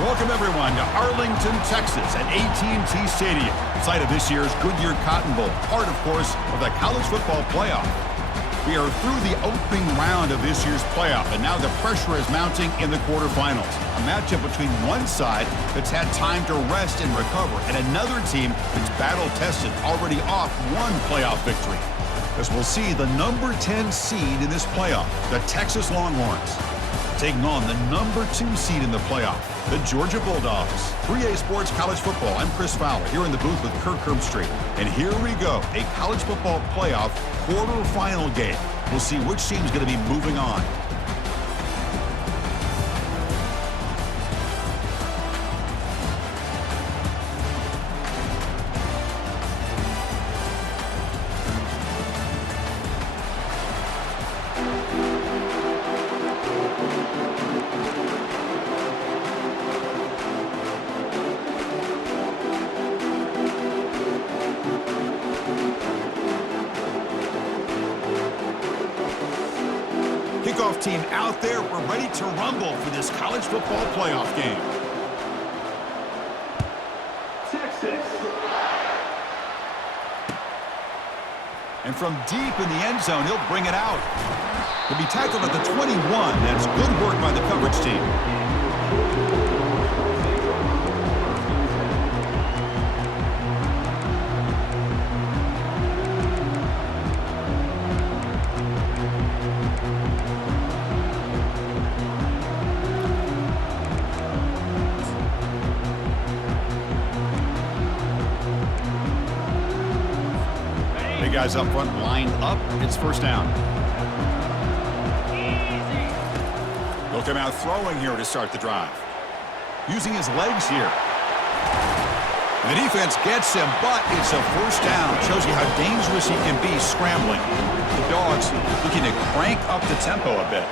Welcome, everyone, to Arlington, Texas at AT&T Stadium, site of this year's Goodyear Cotton Bowl, part, of course, of the college football playoff. We are through the opening round of this year's playoff, and now the pressure is mounting in the quarterfinals. A matchup between one side that's had time to rest and recover, and another team that's battle-tested, already off one playoff victory. As we'll see the number 10 seed in this playoff, the Texas Longhorns, taking on the number 2 seed in the playoff, the Georgia Bulldogs. 3A Sports College Football. I'm Chris Fowler here in the booth with Kirk Herbstreit. And here we go, a college football playoff quarterfinal game. We'll see which team's going to be moving on. Kickoff team out there. We're ready to rumble for this college football playoff game. Texas. And from deep in the end zone, he'll bring it out. He'll be tackled at the 21. That's good work by the coverage team. Guys up front lined up. It's first down. He'll come out throwing here to start the drive. Using his legs here. The defense gets him, but it's a first down. Shows you how dangerous he can be scrambling. The Dogs looking to crank up the tempo a bit.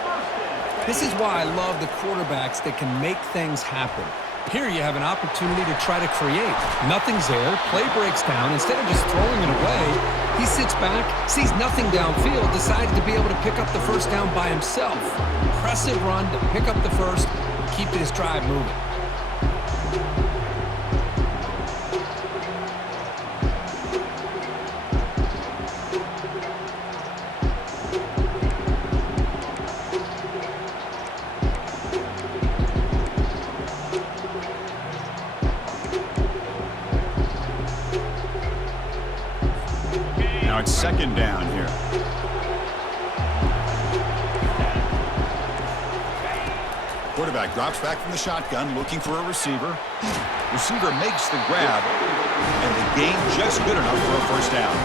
This is why I love the quarterbacks that can make things happen. Here you have an opportunity to try to create. Nothing's there. Play breaks down. Instead of just throwing it away, he sits back, sees nothing downfield, decides to be able to pick up the first down by himself. Impressive run to pick up the first, keep this drive moving. Now it's second down here. Quarterback drops back from the shotgun, looking for a receiver. Receiver makes the grab, and the gain just good enough for a first down.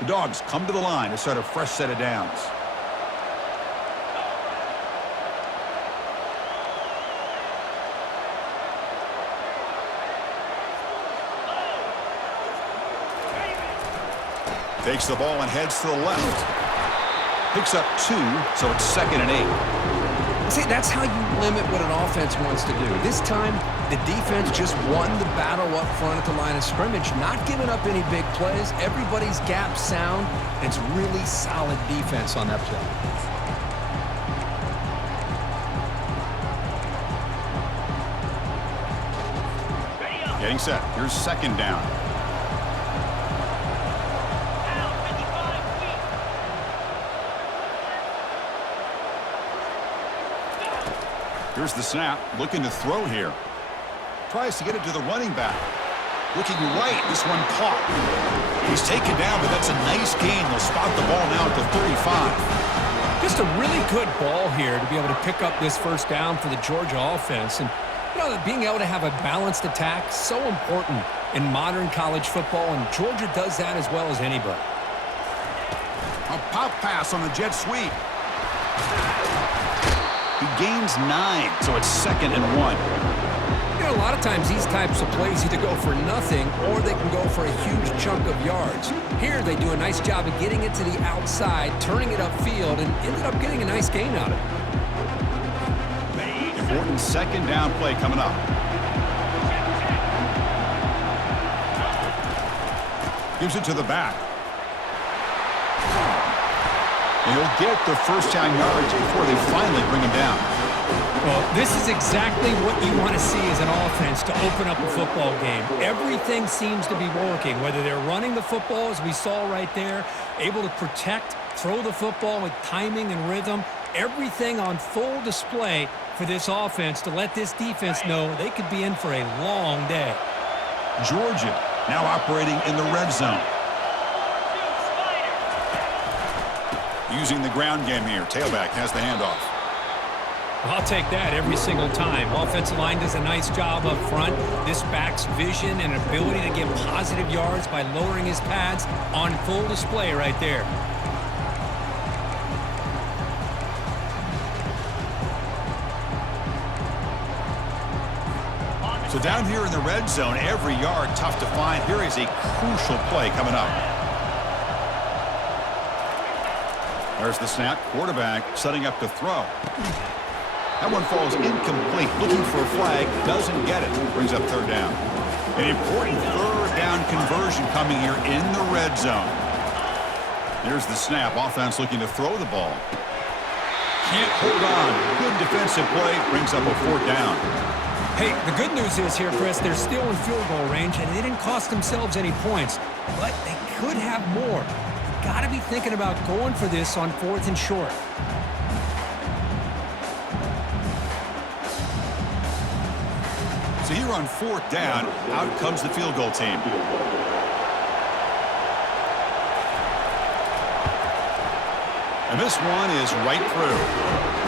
The Dogs come to the line to start a fresh set of downs. Takes the ball and heads to the left. Picks up 2, so it's 2nd and 8. See, that's how you limit what an offense wants to do. This time, the defense just won the battle up front at the line of scrimmage, not giving up any big plays. Everybody's gap sound. It's really solid defense on that play. Getting set. Here's second down. Here's the snap, looking to throw here. Tries to get it to the running back. Looking right, this one caught. He's taken down, but that's a nice gain. They'll spot the ball now at the 35. Just a really good ball here to be able to pick up this first down for the Georgia offense. And, you know, being able to have a balanced attack, so important in modern college football, and Georgia does that as well as anybody. A pop pass on the jet sweep. He gains 9, so it's 2nd and 1. You know, a lot of times these types of plays either go for nothing or they can go for a huge chunk of yards. Here they do a nice job of getting it to the outside, turning it upfield, and ended up getting a nice gain out of it. important second down play coming up. Gives it to the back. And he'll get the first down yards before they finally bring him down. Well, this is exactly what you want to see as an offense to open up a football game. Everything seems to be working, whether they're running the football, as we saw right there, able to protect, throw the football with timing and rhythm. Everything on full display for this offense to let this defense know they could be in for a long day. Georgia now operating in the red zone. Using the ground game here. Tailback has the handoff. I'll take that every single time. Offensive line does a nice job up front. This back's vision and ability to get positive yards by lowering his pads on full display right there. So down here in the red zone, every yard tough to find. Here is a crucial play coming up. There's the snap. Quarterback setting up to throw. That one falls incomplete. Looking for a flag. Doesn't get it. Brings up third down. An important third down conversion coming here in the red zone. There's the snap. Offense looking to throw the ball. Can't hold on. Good defensive play. Brings up a fourth down. Hey, the good news is here, Chris, they're still in field goal range, and they didn't cost themselves any points, but they could have more. You got to be thinking about going for this on 4th and short. So here on 4th down, out comes the field goal team. And this one is right through.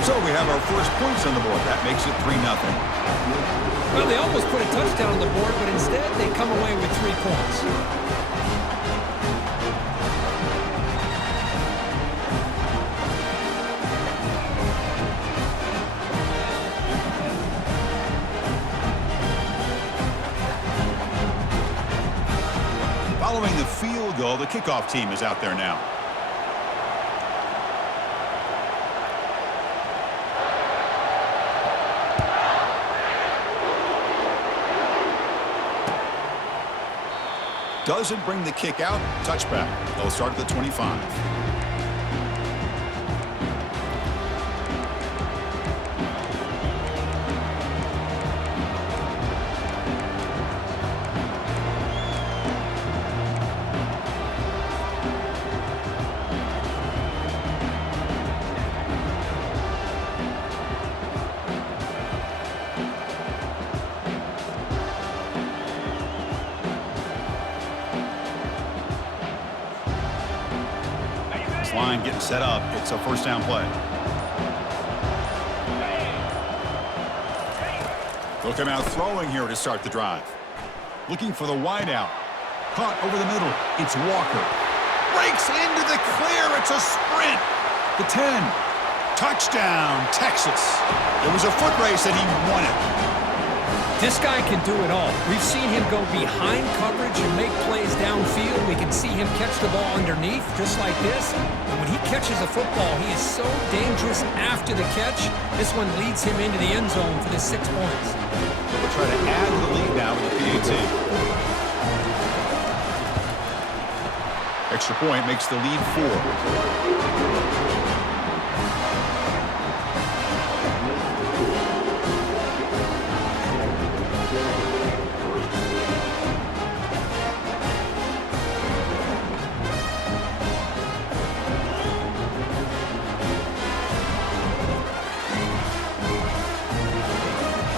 So we have our first points on the board. That makes it 3-0. Well, they almost put a touchdown on the board, but instead they come away with 3 points. Following the field goal, the kickoff team is out there now. Doesn't bring the kick out. Touchback. They'll start at the 25. Line getting set up. It's a first down play. They'll come out throwing here to start the drive. Looking for the wide out. Caught over the middle. It's Walker. Breaks into the clear. It's a sprint. The 10. Touchdown, Texas. It was a foot race and he won it. This guy can do it all. We've seen him go behind coverage and make plays downfield. We can see him catch the ball underneath, just like this. And when he catches a football, he is so dangerous after the catch. This one leads him into the end zone for the 6 points. We'll try to add to the lead now with the PAT. Extra point makes the lead 4.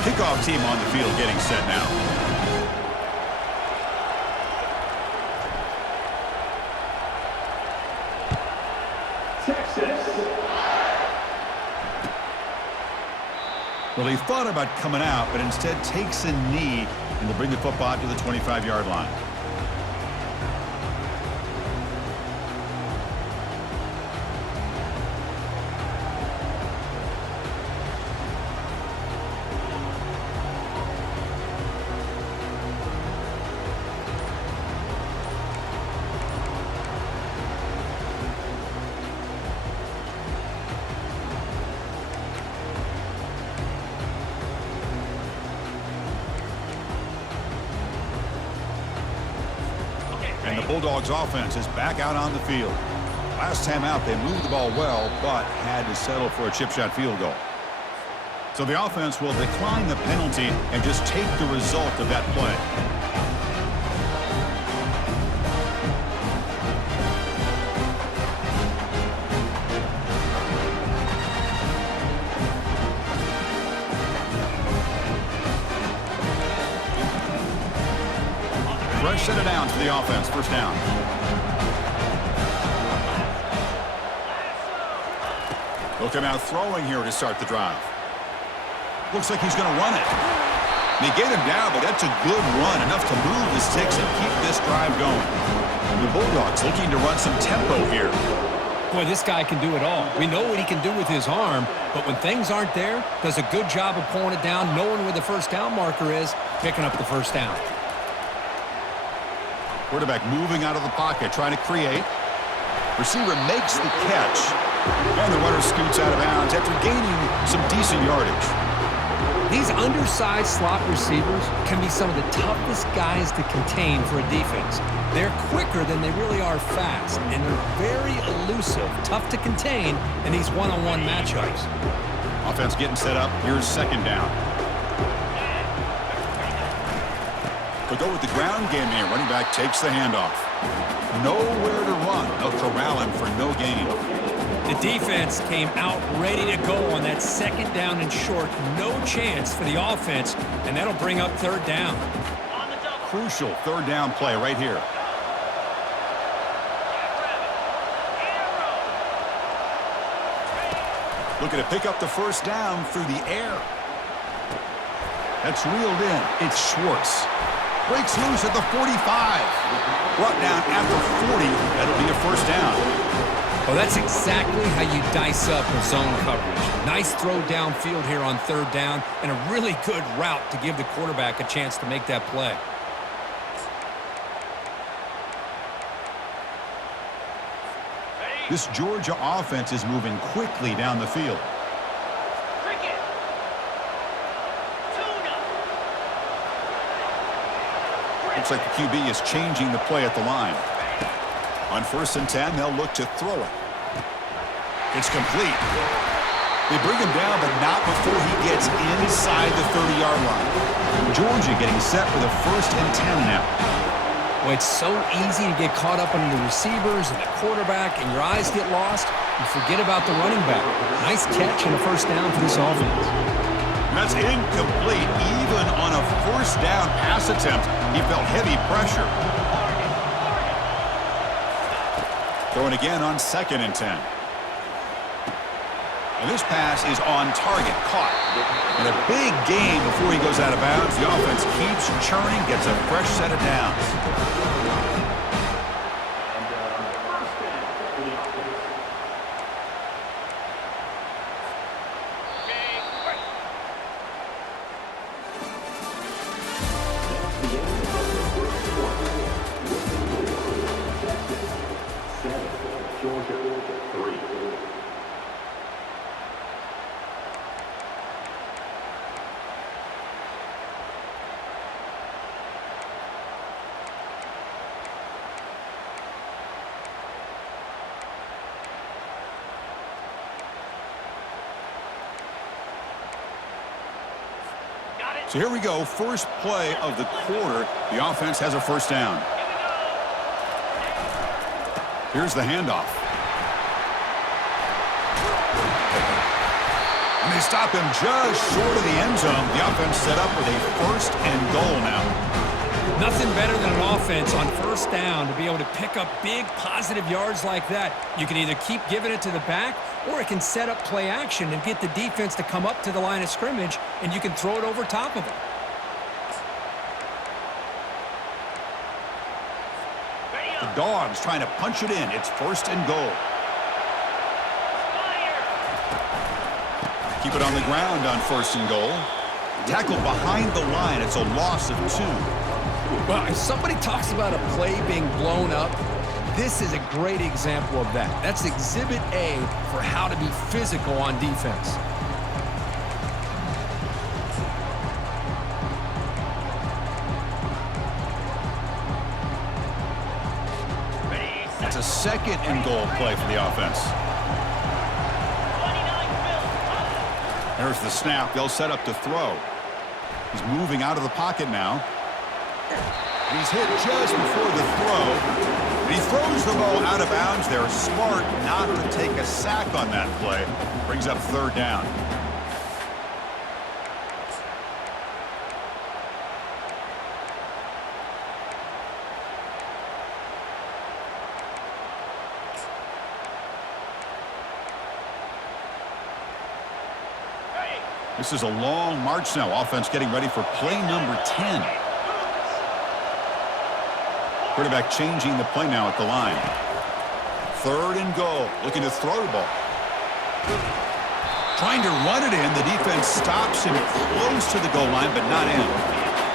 Kickoff team on the field getting set now. Texas. Well, he thought about coming out, but instead takes a knee and will bring the football to the 25-yard line. Bulldogs offense is back out on the field. Last time out, they moved the ball well, but had to settle for a chip shot field goal. So the offense will decline the penalty and just take the result of that play. Fresh set of downs for the offense. First down. They'll come out throwing here to start the drive. Looks like he's going to run it. They get him down, but that's a good run, enough to move the sticks and keep this drive going. The Bulldogs looking to run some tempo here. Boy, this guy can do it all. We know what he can do with his arm, but when things aren't there, does a good job of pulling it down, knowing where the first down marker is, picking up the first down. Quarterback moving out of the pocket, trying to create. Receiver makes the catch, and the runner scoots out of bounds after gaining some decent yardage. These undersized slot receivers can be some of the toughest guys to contain for a defense. They're quicker than they really are fast, and they're very elusive, tough to contain in these one-on-one matchups. Offense getting set up. Here's second down. They'll go with the ground game here. Running back takes the handoff. Nowhere to run. They'll corral him for no gain. The defense came out ready to go on that second down and short. No chance for the offense, and that'll bring up third down. Crucial third down play right here. Looking to pick up the first down through the air. That's reeled in. It's Schwartz. Breaks loose at the 45. Brought down at the 40. That'll be a first down. Well, that's exactly how you dice up a zone coverage. Nice throw downfield here on third down, and a really good route to give the quarterback a chance to make that play. This Georgia offense is moving quickly down the field. Looks like the QB is changing the play at the line. On 1st and 10, they'll look to throw it. It's complete. They bring him down, but not before he gets inside the 30-yard line. Georgia getting set for the 1st and 10 now. Well, it's so easy to get caught up on the receivers and the quarterback, and your eyes get lost. You forget about the running back. Nice catch and a first down for this offense. And that's incomplete. Even on a first down pass attempt, he felt heavy pressure. Throwing again on 2nd and 10. And this pass is on target, caught. And a big gain before he goes out of bounds. The offense keeps churning, gets a fresh set of downs. So here we go, first play of the quarter. The offense has a first down. Here's the handoff. And they stop him just short of the end zone. The offense set up with a 1st and goal now. Nothing better than an offense on first down to be able to pick up big positive yards like that. You can either keep giving it to the back, or it can set up play action and get the defense to come up to the line of scrimmage, and you can throw it over top of them. The Dogs trying to punch it in. It's 1st and goal. Keep it on the ground on 1st and goal. Tackled behind the line. It's a loss of 2. Well, if somebody talks about a play being blown up, this is a great example of that. That's Exhibit A for how to be physical on defense. It's a second and goal play for the offense. There's the snap. They'll set up to throw. He's moving out of the pocket now. He's hit just before the throw. And he throws the ball out of bounds. They're smart not to take a sack on that play. Brings up third down. This is a long march now. Offense getting ready for play number 10. Quarterback changing the play now at the line. Third and goal. Looking to throw the ball. Trying to run it in. The defense stops him close to the goal line, but not in.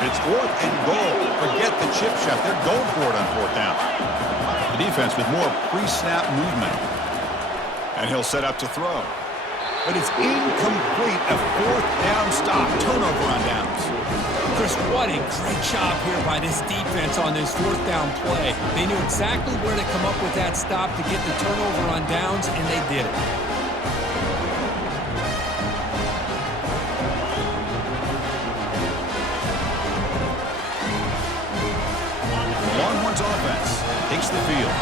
It's fourth and goal. Forget the chip shot. They're going for it on fourth down. The defense with more pre-snap movement. And he'll set up to throw. But it's incomplete. A fourth down stop. Turnover on downs. Chris, what a great job here by this defense on this fourth down play. They knew exactly where to come up with that stop to get the turnover on downs, and they did it. Longhorns offense takes the field.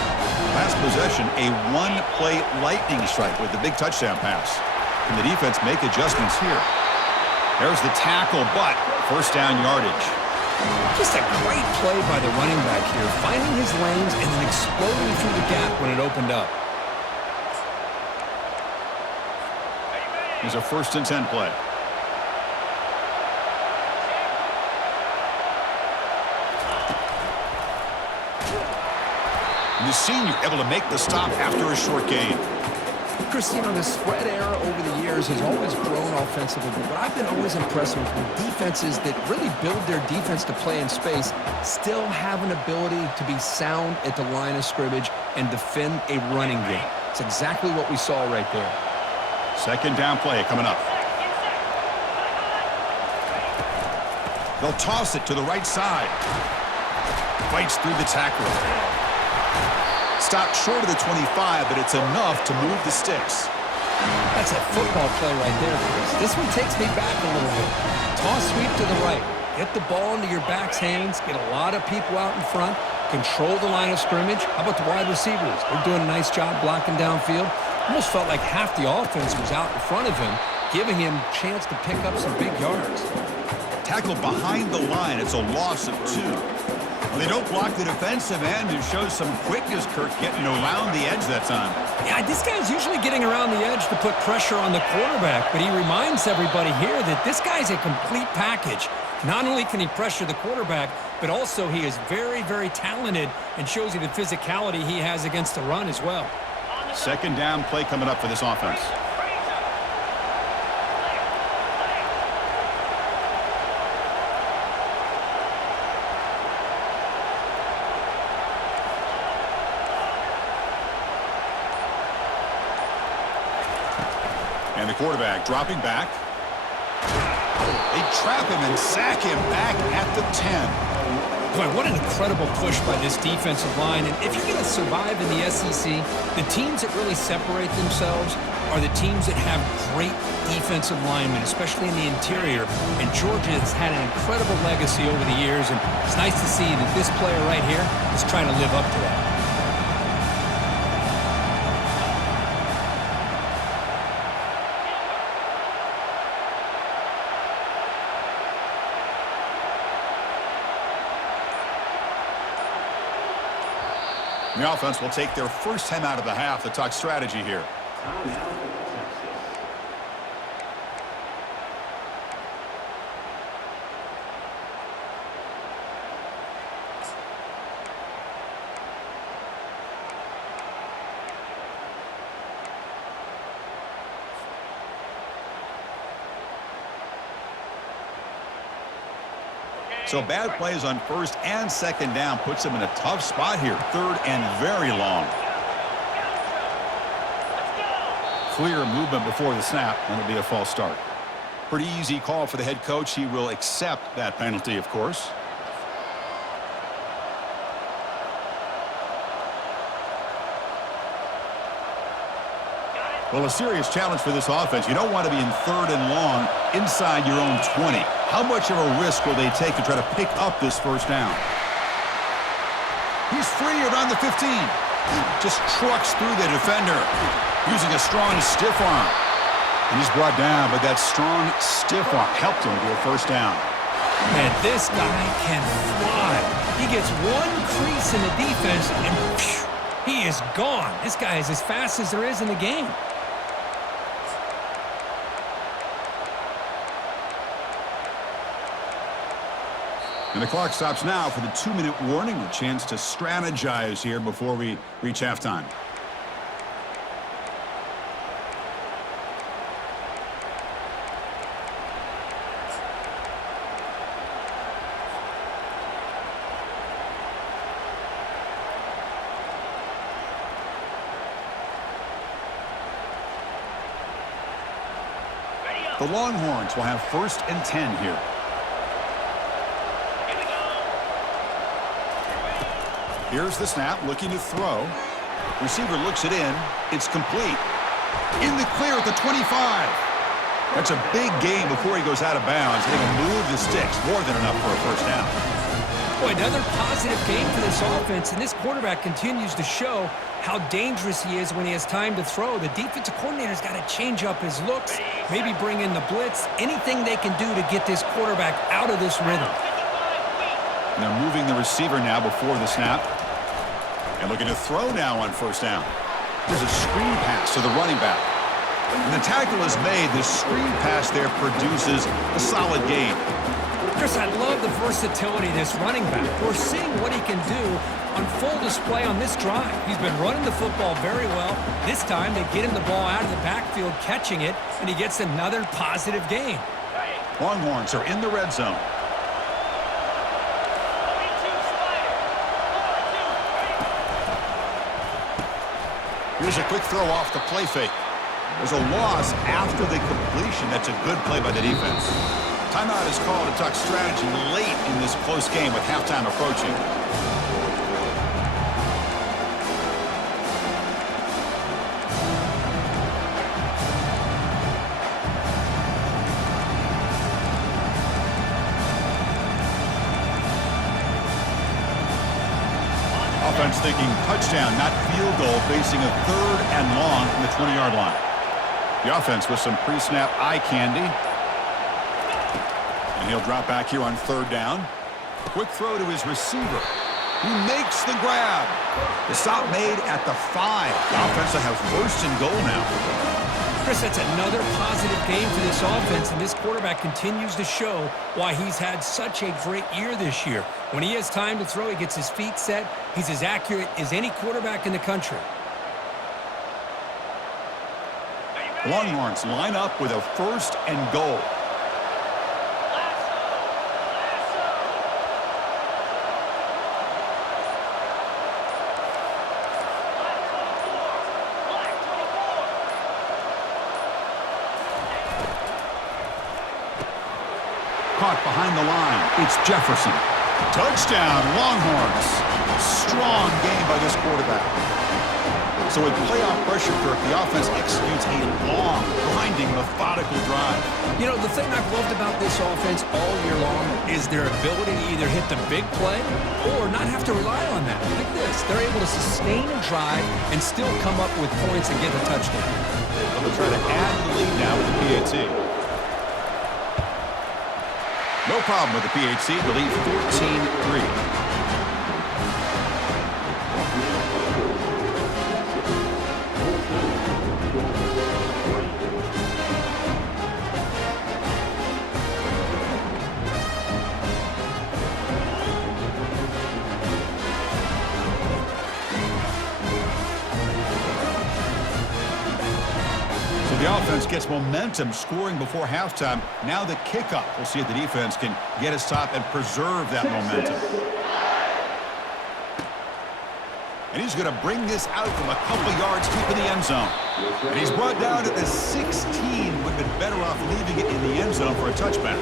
Last possession, a one-play lightning strike with the big touchdown pass. Can the defense make adjustments here? There's the tackle, but first down yardage. Just a great play by the running back here, finding his lanes and then exploding through the gap when it opened up. Here's a 1st and 10 play. And the senior able to make the stop after a short gain. Chris, you know, the spread era over the years has always grown offensively, but what I've been always impressed with defenses that really build their defense to play in space still have an ability to be sound at the line of scrimmage and defend a running game. It's exactly what we saw right there. Second down play coming up. They'll toss it to the right side. Fights through the tackler. Stopped short of the 25, but it's enough to move the sticks. That's a football play right there, Chris. This one takes me back a little bit. Toss sweep to the right. Get the ball into your back's hands. Get a lot of people out in front. Control the line of scrimmage. How about the wide receivers? They're doing a nice job blocking downfield. Almost felt like half the offense was out in front of him, giving him a chance to pick up some big yards. Tackled behind the line. It's a loss of 2. Well, they don't block the defensive end, who shows some quickness, Kirk, getting around the edge that time. Yeah, this guy's usually getting around the edge to put pressure on the quarterback, but he reminds everybody here that this guy's a complete package. Not only can he pressure the quarterback, but also he is very, very talented and shows you the physicality he has against the run as well. Second down play coming up for this offense. And the quarterback dropping back. They trap him and sack him back at the 10. Boy, what an incredible push by this defensive line. And if you're going to survive in the SEC, the teams that really separate themselves are the teams that have great defensive linemen, especially in the interior. And Georgia has had an incredible legacy over the years, and it's nice to see that this player right here is trying to live up to that. The offense will take their first time out of the half to talk strategy here. So bad plays on first and second down puts them in a tough spot here. Third and very long. Clear movement before the snap, and it'll be a false start. Pretty easy call for the head coach. He will accept that penalty, of course. Well, a serious challenge for this offense. You don't want to be in 3rd and long inside your own 20. How much of a risk will they take to try to pick up this first down? He's free around the 15. Just trucks through the defender using a strong stiff arm. And he's brought down, but that strong stiff arm helped him to a first down. Man, this guy can fly. He gets one crease in the defense, and phew, he is gone. This guy is as fast as there is in the game. And the clock stops now for the 2-minute warning. A chance to strategize here before we reach halftime. The Longhorns will have 1st and 10 here. Here's the snap, looking to throw. Receiver looks it in. It's complete. In the clear at the 25. That's a big gain before he goes out of bounds. They can move the sticks. More than enough for a first down. Boy, another positive game for this offense, and this quarterback continues to show how dangerous he is when he has time to throw. The defensive coordinator's got to change up his looks, maybe bring in the blitz, anything they can do to get this quarterback out of this rhythm. And they're moving the receiver now before the snap. And looking to throw now on first down. There's a screen pass to the running back. When the tackle is made, the screen pass there produces a solid gain. Chris, I love the versatility of this running back. We're seeing what he can do on full display on this drive. He's been running the football very well. This time they get him the ball out of the backfield, catching it, and he gets another positive gain. Longhorns are in the red zone. Here's a quick throw off the play fake. There's a loss after the completion. That's a good play by the defense. Timeout is called to talk strategy late in this close game with halftime approaching. Offense thinking touchdown, not field goal, facing a 3rd and long from the 20-yard line. The offense with some pre-snap eye candy. And he'll drop back here on 3rd down. Quick throw to his receiver. He makes the grab. The stop made at the 5. The offense will have 1st and goal now. Chris, that's another positive game for this offense, and this quarterback continues to show why he's had such a great year this year. When he has time to throw, he gets his feet set. He's as accurate as any quarterback in the country. The Longhorns line up with a 1st and goal. Caught behind the line. It's Jefferson. Touchdown, Longhorns. Strong game by this quarterback. So with playoff pressure, Kirk, the offense executes a long, grinding, methodical drive. You know, the thing I've loved about this offense all year long is their ability to either hit the big play or not have to rely on that. Like this, they're able to sustain a drive and still come up with points and get the touchdown. They'll try to add to the lead now with the PAT. No problem with the PHC. The lead 14-3. The offense gets momentum scoring before halftime. Now the kickoff. We'll see if the defense can get a stop and preserve that momentum. And he's going to bring this out from a couple yards deep in the end zone. And he's brought down at the 16. Would have been better off leaving it in the end zone for a touchback.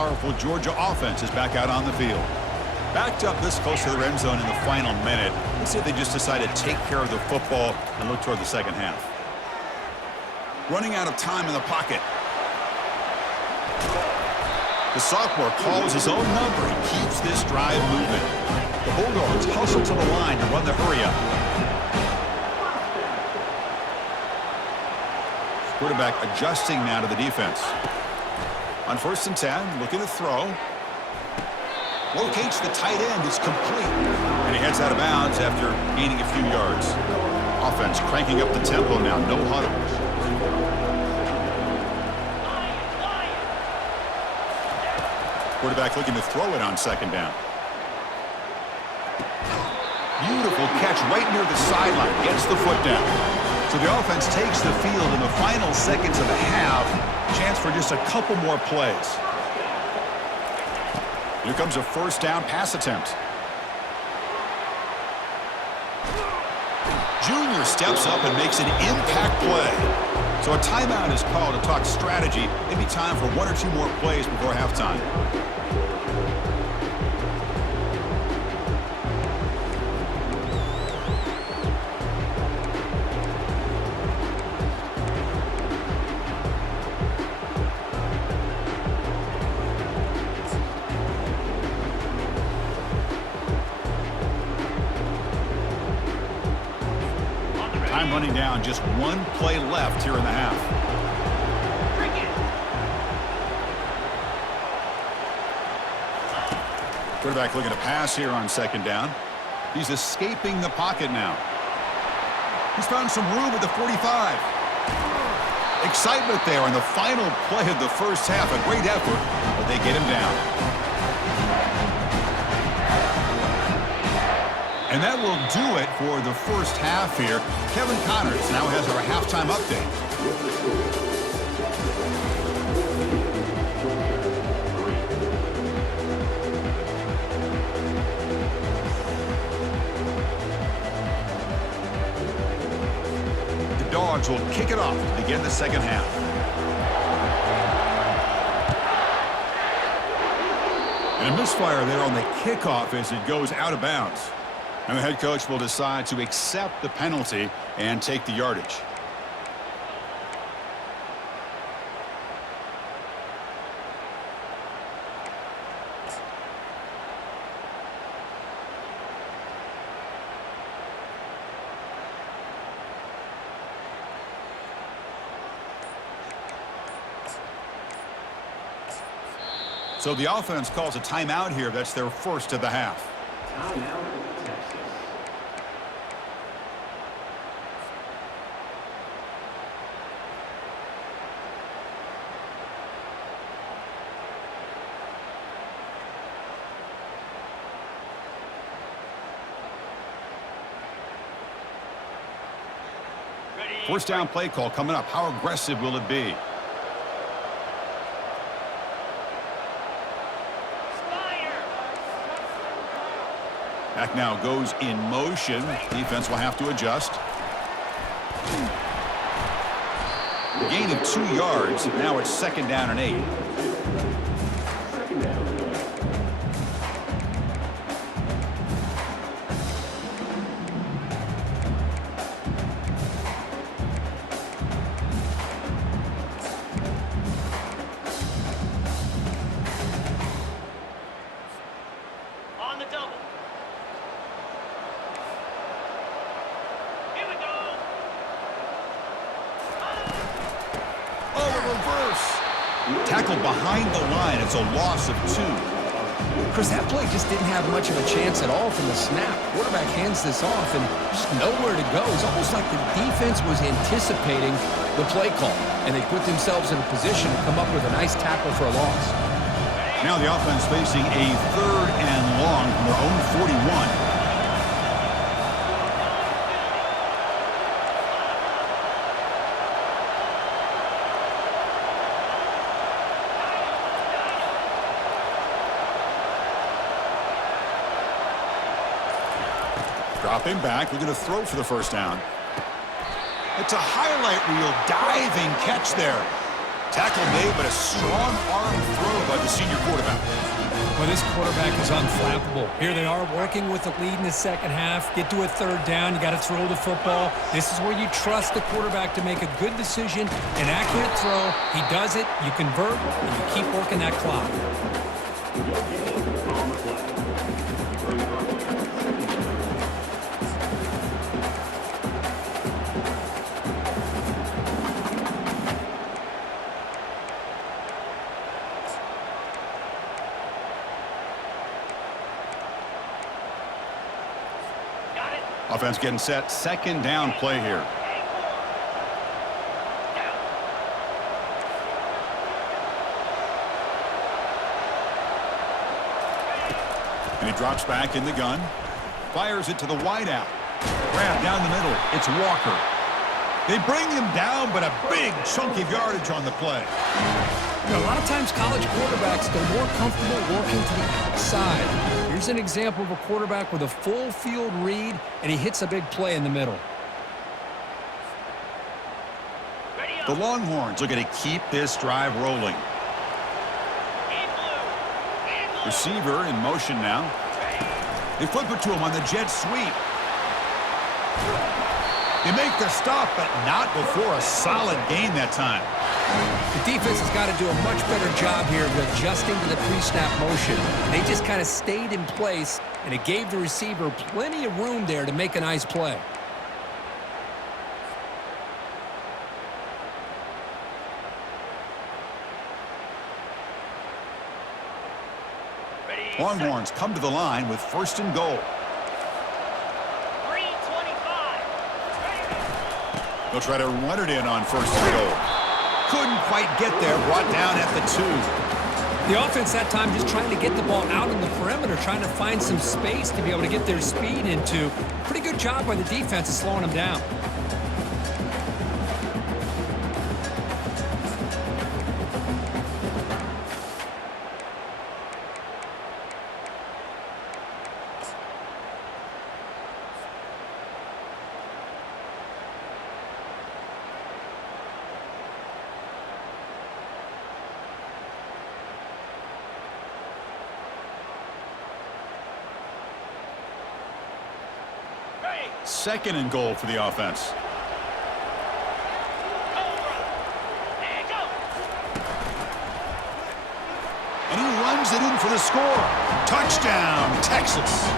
powerful Georgia offense is back out on the field. Backed up this close to the end zone in the final minute. Let's see if they just decide to take care of the football and look toward the second half. Running out of time in the pocket. The sophomore calls his own number and keeps this drive moving. The Bulldogs hustle to the line to run the hurry-up. Quarterback adjusting now to the defense. On 1st and 10, looking to throw. Locates the tight end. It's complete. And he heads out of bounds after gaining a few yards. Offense cranking up the tempo now. No huddle. Quarterback looking to throw it on 2nd down. Beautiful catch right near the sideline. Gets the foot down. So the offense takes the field in the final seconds of the half. Chance for just a couple more plays. Here comes a 1st down pass attempt. Junior steps up and makes an impact play. So a timeout is called to talk strategy. Maybe time for 1 or 2 more plays before halftime. Running down, just 1 play left here in the half. Quarterback looking to pass here on 2nd down. He's escaping the pocket now. He's found some room at the 45. Excitement there on the final play of the first half. A great effort, but they get him down. And that will do it for the first half here. Kevin Connors now has our halftime update. The Dogs will kick it off to begin the second half. And a misfire there on the kickoff as it goes out of bounds. And the head coach will decide to accept the penalty and take the yardage. So the offense calls a timeout here. That's their first of the half. Timeout. First down play call coming up. How aggressive will it be? Back now goes in motion. Defense will have to adjust. Gain of 2 yards. Now it's 2nd down and 8. Tackled behind the line. It's a loss of 2. Chris, that play just didn't have much of a chance at all from the snap. Quarterback hands this off and just nowhere to go. It's almost like the defense was anticipating the play call, and they put themselves in a position to come up with a nice tackle for a loss. Now the offense facing a 3rd and long from their own 41. Dropping back, looking to throw for the first down. It's a highlight reel diving catch there. Tackle made, but a strong arm throw by the senior quarterback. Well, this quarterback is unflappable. Here they are working with the lead in the second half. Get to a third down. You got to throw the football. This is where you trust the quarterback to make a good decision, an accurate throw. He does it. You convert, and you keep working that clock. Offense getting set. Second down play here. And he drops back in the gun. Fires it to the wideout. Grab down the middle. It's Walker. They bring him down, but a big chunk of yardage on the play. A lot of times college quarterbacks, they're more comfortable working to the outside. Here's an example of a quarterback with a full field read, and he hits a big play in the middle. The Longhorns looking to keep this drive rolling. Receiver in motion now. They flip it to him on the jet sweep. They make the stop, but not before a solid gain that time. The defense has got to do a much better job here of adjusting to the pre-snap motion. They just kind of stayed in place, and it gave the receiver plenty of room there to make a nice play. Longhorns come to the line with first and goal. 3:25. They'll try to run it in on first and goal. Couldn't quite get there, brought down at the 2. The offense that time just trying to get the ball out on the perimeter, trying to find some space to be able to get their speed into. Pretty good job by the defense of slowing them down. Second and goal for the offense. And he runs it in for the score. Touchdown, Texas.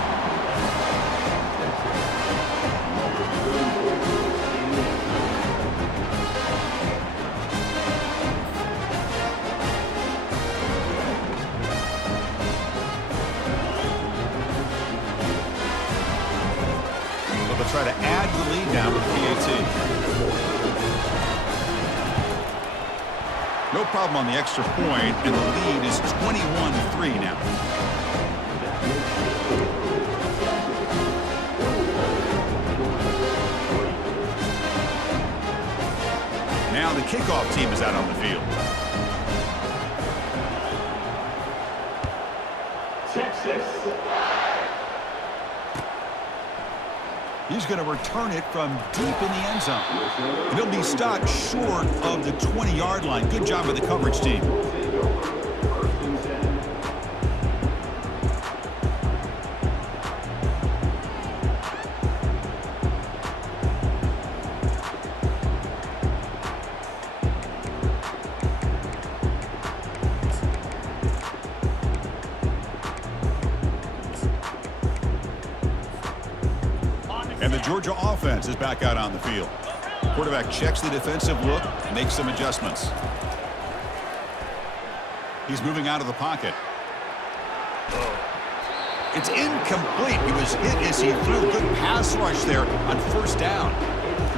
Try to add the lead now with PAT. No problem on the extra point, and the lead is 21-3 now. Now the kickoff team is out on the field. Texas. He's going to return it from deep in the end zone. And he'll be stopped short of the 20-yard line. Good job by the coverage team. And the Georgia offense is back out on the field. Quarterback checks the defensive look, makes some adjustments. He's moving out of the pocket. It's incomplete. He was hit as he threw a good pass rush there on first down.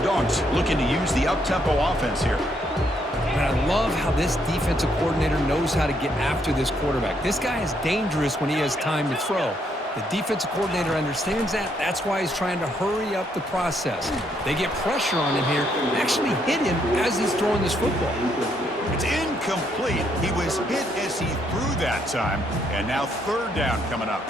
Dogs looking to use the up-tempo offense here. And I love how this defensive coordinator knows how to get after this quarterback. This guy is dangerous when he has time to throw. The defensive coordinator understands that. That's why he's trying to hurry up the process. They get pressure on him here, actually hit him as he's throwing this football. It's incomplete. He was hit as he threw that time. And now third down coming up.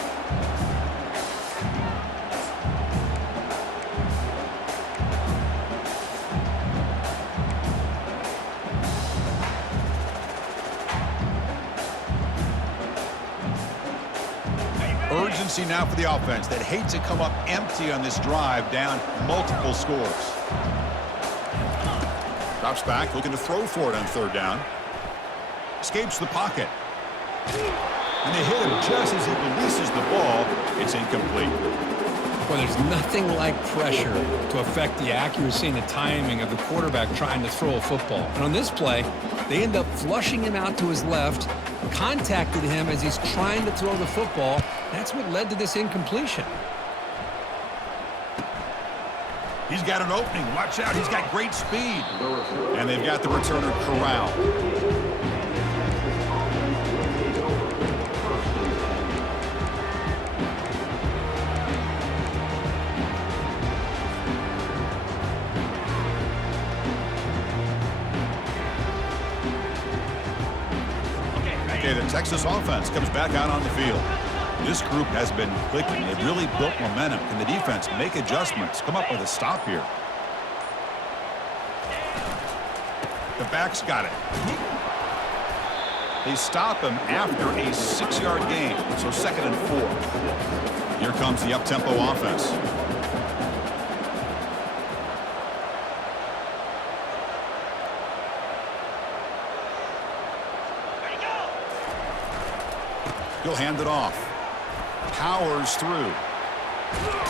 see now for the offense that hates to come up empty on this drive, down multiple scores. Drops back, looking to throw for it on third down. Escapes the pocket. And they hit him just as he releases the ball. It's incomplete. Well, there's nothing like pressure to affect the accuracy and the timing of the quarterback trying to throw a football. And on this play, they end up flushing him out to his left, contacted him as he's trying to throw the football. That's what led to this incompletion. He's got an opening. Watch out. He's got great speed. And they've got the returner corralled. Okay, the Texas offense comes back out on the field. This group has been clicking. They've really built momentum. Can the defense make adjustments? Come up with a stop here. The back's got it. They stop him after a 6-yard gain, so 2nd and 4. Here comes the up-tempo offense. He'll hand it off. Powers through.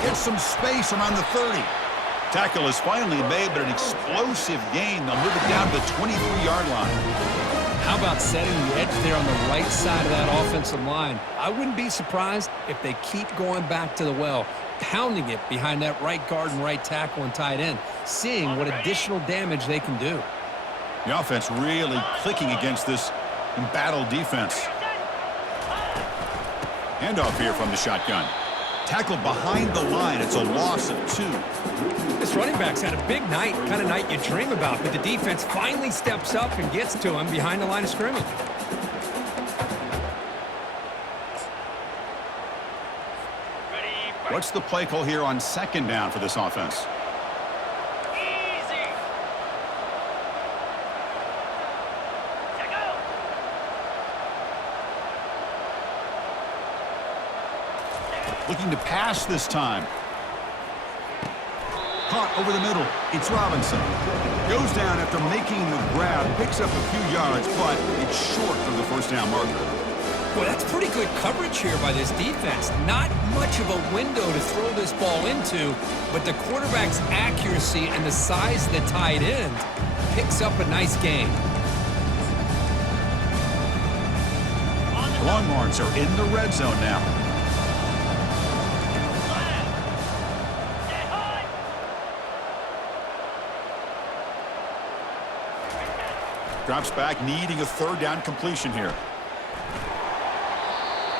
Gets some space around the 30. Tackle is finally made, but an explosive gain. They'll move it down to the 23-yard line. How about setting the edge there on the right side of that offensive line? I wouldn't be surprised if they keep going back to the well, pounding it behind that right guard and right tackle and tight end, seeing what additional damage they can do. The offense really clicking against this embattled defense. Handoff here from the shotgun. Tackled behind the line. It's a loss of 2. This running back's had a big night, kind of night you dream about, but the defense finally steps up and gets to him behind the line of scrimmage. What's the play call here on 2nd down for this offense? Looking to pass this time. Caught over the middle. It's Robinson. Goes down after making the grab. Picks up a few yards, but it's short of the first down marker. Well, that's pretty good coverage here by this defense. Not much of a window to throw this ball into, but the quarterback's accuracy and the size of the tight end picks up a nice gain. The Longhorns are in the red zone now. Drops back, needing a 3rd down completion here.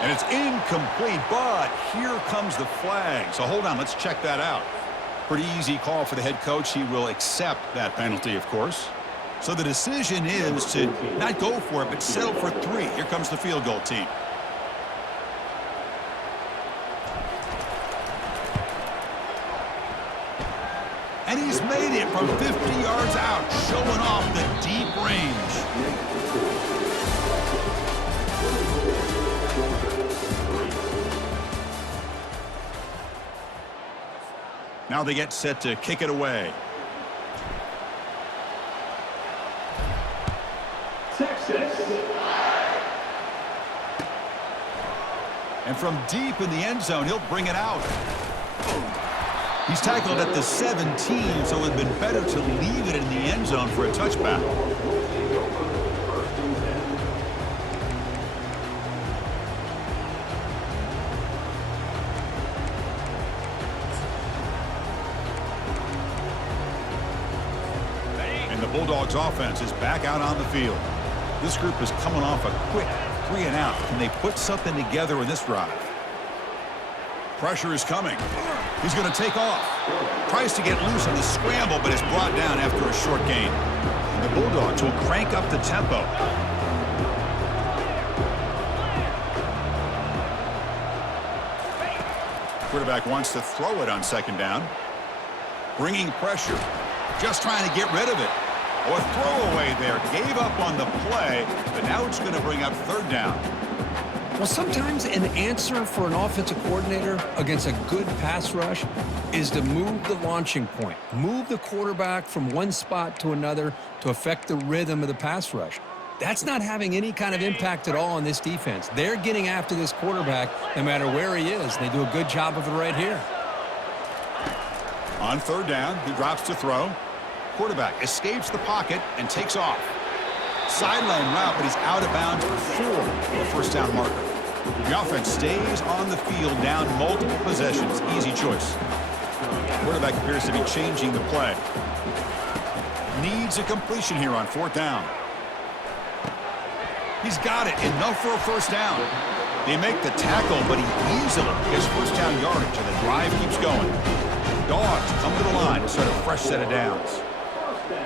And it's incomplete, but here comes the flag. So hold on, let's check that out. Pretty easy call for the head coach. He will accept that penalty, of course. So the decision is to not go for it, but settle for 3. Here comes the field goal team. And he's made it from 50 yards out, showing off the deep range. Now they get set to kick it away. Texas. And from deep in the end zone, he'll bring it out. He's tackled at the 17, so it would have been better to leave it in the end zone for a touchback. And the Bulldogs offense is back out on the field. This group is coming off a quick 3 and out. Can they put something together in this drive? Pressure is coming. He's going to take off. Tries to get loose on the scramble, but is brought down after a short gain. The Bulldogs will crank up the tempo. Quarterback wants to throw it on 2nd down. Bringing pressure. Just trying to get rid of it. Oh, a throwaway there. Gave up on the play, but now it's going to bring up 3rd down. Well, sometimes an answer for an offensive coordinator against a good pass rush is to move the launching point, move the quarterback from one spot to another to affect the rhythm of the pass rush. That's not having any kind of impact at all on this defense. They're getting after this quarterback no matter where he is. They do a good job of it right here. On third down, he drops to throw. Quarterback escapes the pocket and takes off. Sideline route, but he's out of bounds before the first down marker. The offense stays on the field down multiple possessions. Easy choice. Quarterback appears to be changing the play. Needs a completion here on fourth down. He's got it. Enough for a first down. They make the tackle, but he easily gets first down yardage, and the drive keeps going. Dogs come to the line to start a fresh set of downs.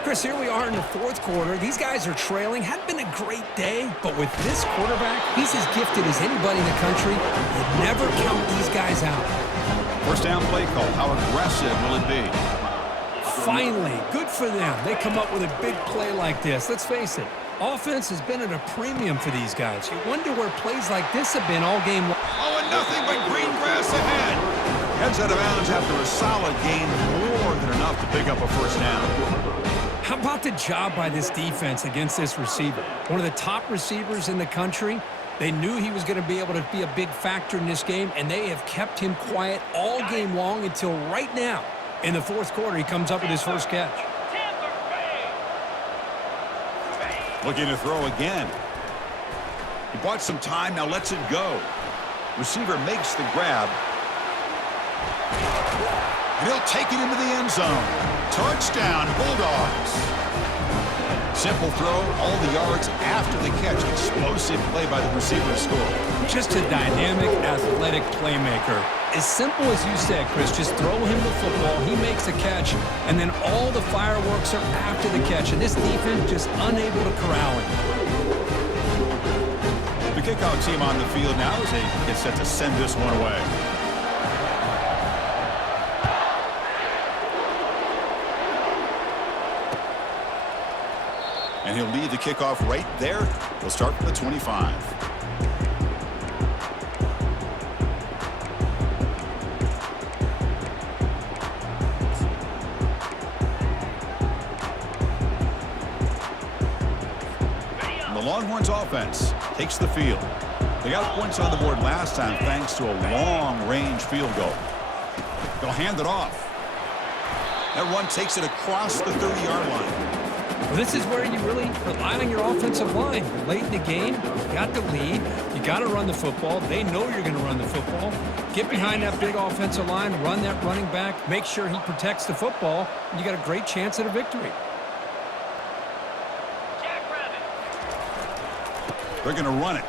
Chris, here we are in the fourth quarter. These guys are trailing. Hadn't been a great day, but with this quarterback, he's as gifted as anybody in the country. You'd never count these guys out. First down play call. How aggressive will it be? Finally, good for them. They come up with a big play like this. Let's face it, offense has been at a premium for these guys. You wonder where plays like this have been all game long. Oh, and nothing but green grass ahead. Heads out of bounds after a solid gain, more than enough to pick up a first down. How about the job by this defense against this receiver? One of the top receivers in the country. They knew he was going to be able to be a big factor in this game, and they have kept him quiet all game long until right now. In the fourth quarter, he comes up with his first catch. Looking to throw again. He bought some time, now lets it go. Receiver makes the grab. And he'll take it into the end zone. Touchdown, Bulldogs. Simple throw, all the yards after the catch. Explosive play by the receiver to score. Just a dynamic, athletic playmaker. As simple as you said, Chris, just throw him the football, he makes a catch, and then all the fireworks are after the catch, and this defense just unable to corral him. The kickoff team on the field now as they get set to send this one away. And he'll lead the kickoff right there. He'll start from the 25. And the Longhorns offense takes the field. They got points on the board last time thanks to a long-range field goal. They'll hand it off. That run takes it across the 30-yard line. Well, this is where you really rely on your offensive line. Late in the game, you got the lead. You got to run the football. They know you're going to run the football. Get behind that big offensive line, run that running back, make sure he protects the football, and you got a great chance at a victory. They're going to run it.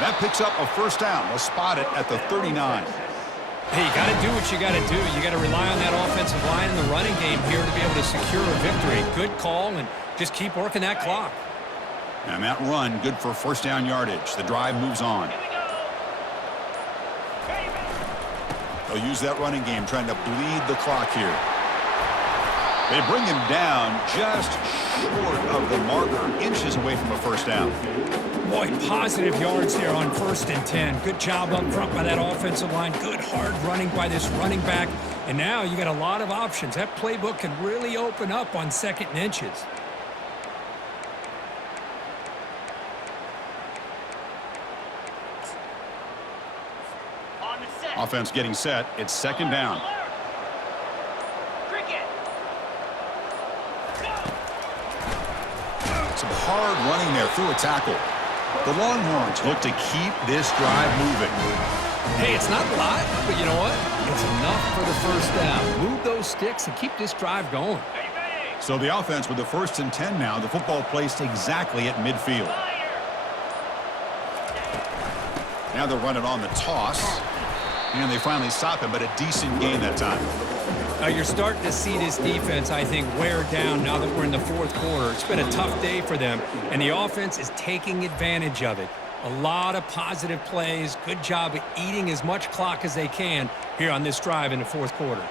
That picks up a first down. They'll spot it at the 39. Hey, you got to do what you got to do. You got to rely on that offensive line in the running game here to be able to secure a victory. Good call, and just keep working that clock. And that run, good for first down yardage. The drive moves on. They'll use that running game, trying to bleed the clock here. They bring him down just short of the marker, inches away from a first down. Boy, positive yards there on 1st and 10. Good job up front by that offensive line. Good hard running by this running back. And now you got a lot of options. That playbook can really open up on 2nd and inches. Offense getting set. It's 2nd down. Some hard running there through a tackle. The Longhorns look to keep this drive moving. Hey, it's not a lot, but you know what? It's enough for the first down. Move those sticks and keep this drive going. So the offense with the 1st and 10 now. The football placed exactly at midfield. Now they're running on the toss. And they finally stop him, but a decent gain that time. Now you're starting to see this defense, I think, wear down now that we're in the 4th quarter. It's been a tough day for them, and the offense is taking advantage of it. A lot of positive plays. Good job of eating as much clock as they can here on this drive in the 4th quarter.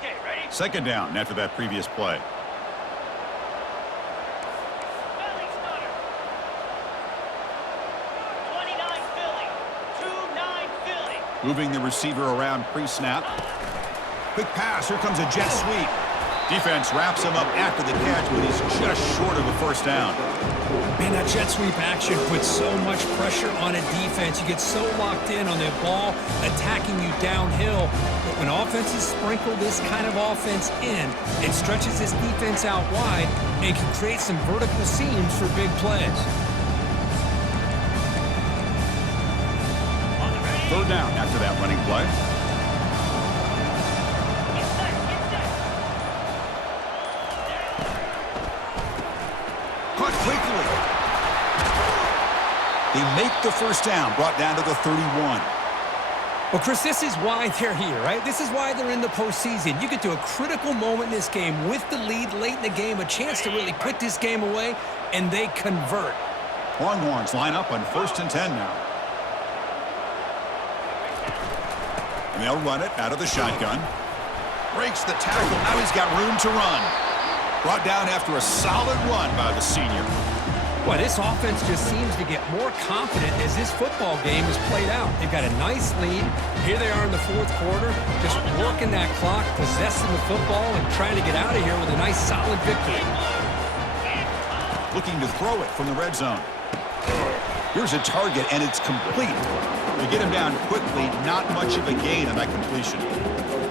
Okay, ready? Second down after that previous play. Belly stutter. 29 Philly. 2-9 Philly. Moving the receiver around pre-snap. Quick pass. Here comes a jet sweep. Defense wraps him up after the catch, but he's just short of a first down. Man, that jet sweep action puts so much pressure on a defense. You get so locked in on the ball attacking you downhill. But when offenses sprinkle this kind of offense in, it stretches this defense out wide and can create some vertical seams for big plays. On the ready. Third down after that running play. Get set, get set. Caught quickly. They make the first down, brought down to the 31. Well, Chris, this is why they're here, right? This is why they're in the postseason. You get to a critical moment in this game with the lead late in the game, a chance to really put this game away, and they convert. Longhorns line up on 1st and 10 now. And they'll run it out of the shotgun. Breaks the tackle. Now he's got room to run. Brought down after a solid run by the senior. Boy, this offense just seems to get more confident as this football game is played out. They've got a nice lead. Here they are in the fourth quarter, just working that clock, possessing the football, and trying to get out of here with a nice, solid victory. Looking to throw it from the red zone. Here's a target, and it's complete. They get him down quickly, not much of a gain on that completion.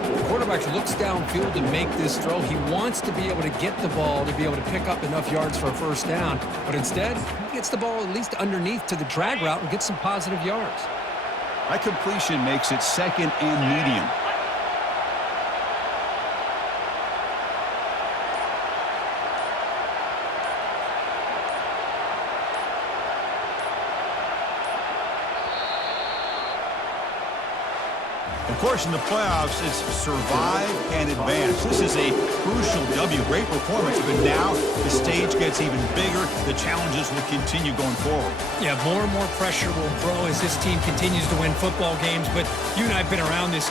The quarterback looks downfield to make this throw. He wants to be able to get the ball to be able to pick up enough yards for a first down, but instead, he gets the ball at least underneath to the drag route and gets some positive yards. That completion makes it second and medium. Of course, in the playoffs, it's survive and advance. This is a crucial W. Great performance, but now the stage gets even bigger. The challenges will continue going forward. Yeah, more and more pressure will grow as this team continues to win football games, but you and I have been around this